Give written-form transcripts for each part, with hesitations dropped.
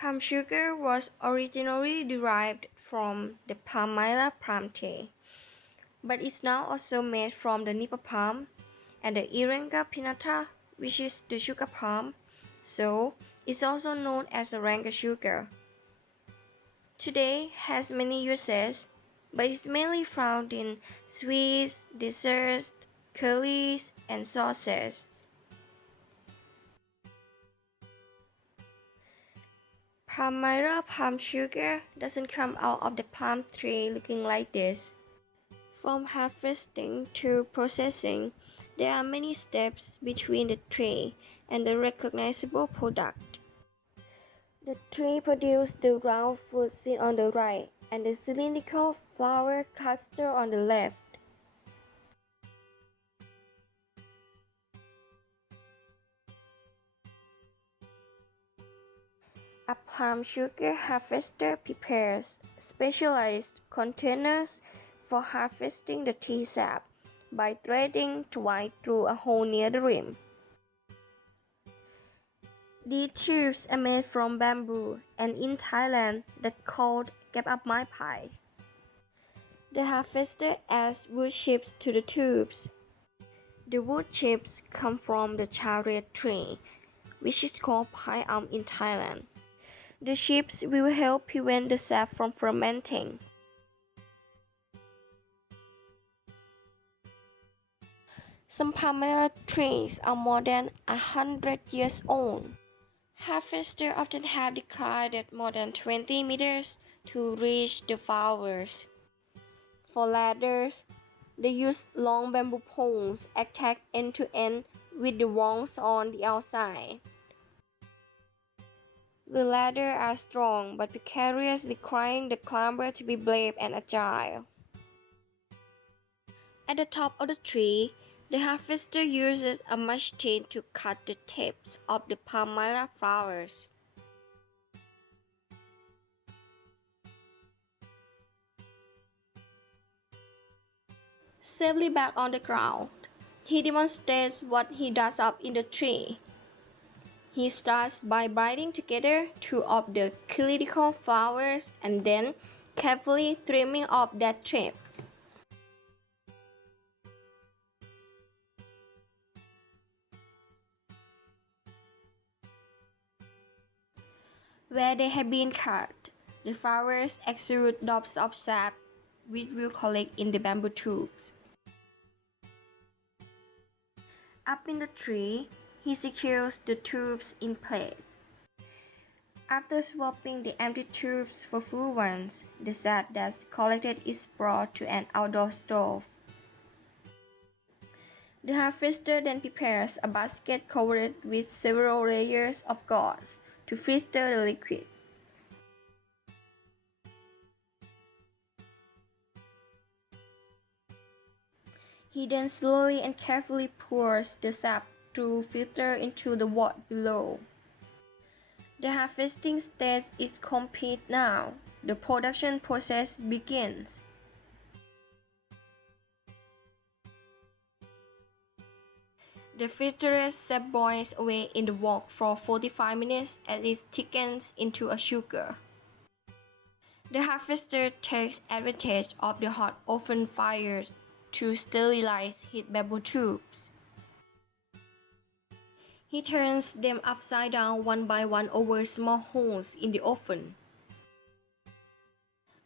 Palm sugar was originally derived from the Palmyra palm tree, but is now also made from the Nipa palm and the Eranga pinnata, which is the sugar palm, so it's also known as the Ranga sugar. Today has many uses, but is mainly found in sweets, desserts, curries, and sauces. Palmyra palm sugar doesn't come out of the palm tree looking like this. From harvesting to processing, there are many steps between the tree and the recognizable product. The tree produces the round fruit seen on the right and the cylindrical flower cluster on the left. A palm sugar harvester prepares specialized containers for harvesting the tea sap by threading twine through a hole near the rim. These tubes are made from bamboo and in Thailand that's called Kep Up Mai Pai. The harvester adds wood chips to the tubes. The wood chips come from the chariot tree, which is called Pai Am in Thailand. The chips will help prevent the sap from fermenting. Some Palmyra trees are more than 100 years old. Harvesters often have declined more than 20 meters to reach the flowers. For ladders, they use long bamboo poles attached end to end with the wands on the outside. The ladders are strong but precarious, requiring the climber to be brave and agile. At the top of the tree, the harvester uses a machine to cut the tips of the Palmyra flowers. Safely back on the ground, he demonstrates what he does up in the tree. He starts by binding together two of the cylindrical flowers and then carefully trimming off their tips. Where they have been cut, the flowers exude drops of sap which will collect in the bamboo tubes. Up in the tree, he secures the tubes in place. After swapping the empty tubes for full ones, the sap that's collected is brought to an outdoor stove. The harvester then prepares a basket covered with several layers of gauze to filter the liquid. He then slowly and carefully pours the sap through filter into the vat below. The harvesting stage is complete now. The production process begins. The filtered sap boils away in the wok for 45 minutes as it thickens into a sugar. The harvester takes advantage of the hot oven fire to sterilize his bamboo tubes. He turns them upside down one by one over small holes in the oven.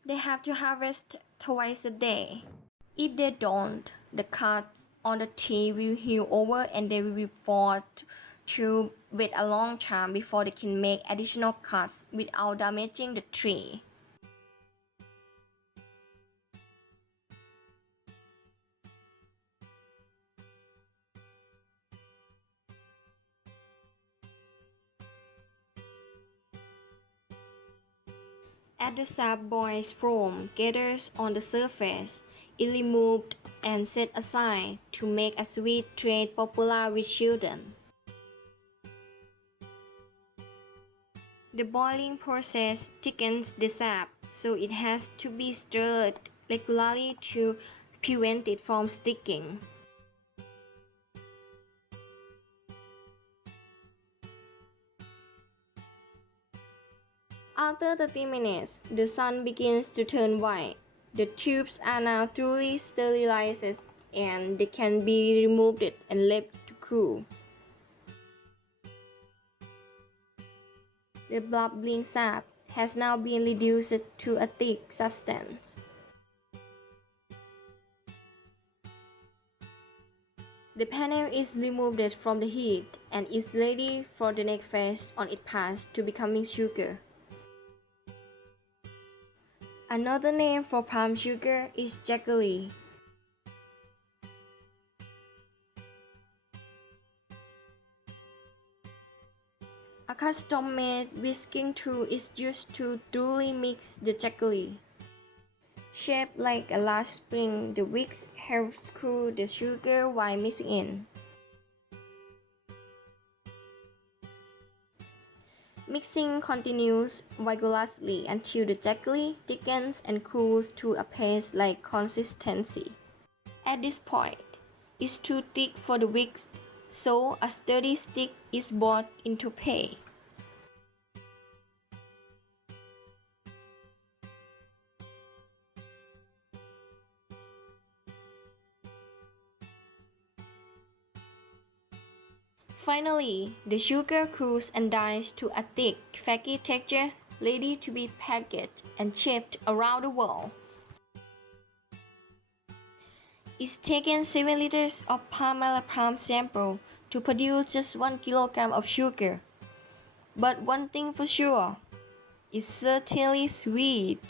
They have to harvest twice a day. If they don't, the cuts on the tree will heal over and they will be forced to wait a long time before they can make additional cuts without damaging the tree. As the sap boils, foam gathers on the surface. It is removed and set aside to make a sweet treat popular with children. The boiling process thickens the sap, so it has to be stirred regularly to prevent it from sticking. After 30 minutes, the sun begins to turn white. The tubes are now truly sterilized and they can be removed and left to cool. The bubbling sap has now been reduced to a thick substance. The panel is removed from the heat and is ready for the next phase on its path to becoming sugar. Another name for palm sugar is jaggery. A custom-made whisking tool is used to thoroughly mix the jaggery. Shaped like a large spring, the whisk helps cool the sugar while mixing in. Mixing continues vigorously until the jaggery thickens and cools to a paste-like consistency. At this point, it's too thick for the whisk, so a sturdy stick is brought into play. Finally, the sugar cools and dies to a thick, flaky texture, ready to be packaged and shipped around the world. It's taken 7 liters of Palmyra palm sample to produce just 1 kilogram of sugar. But one thing for sure, it's certainly sweet.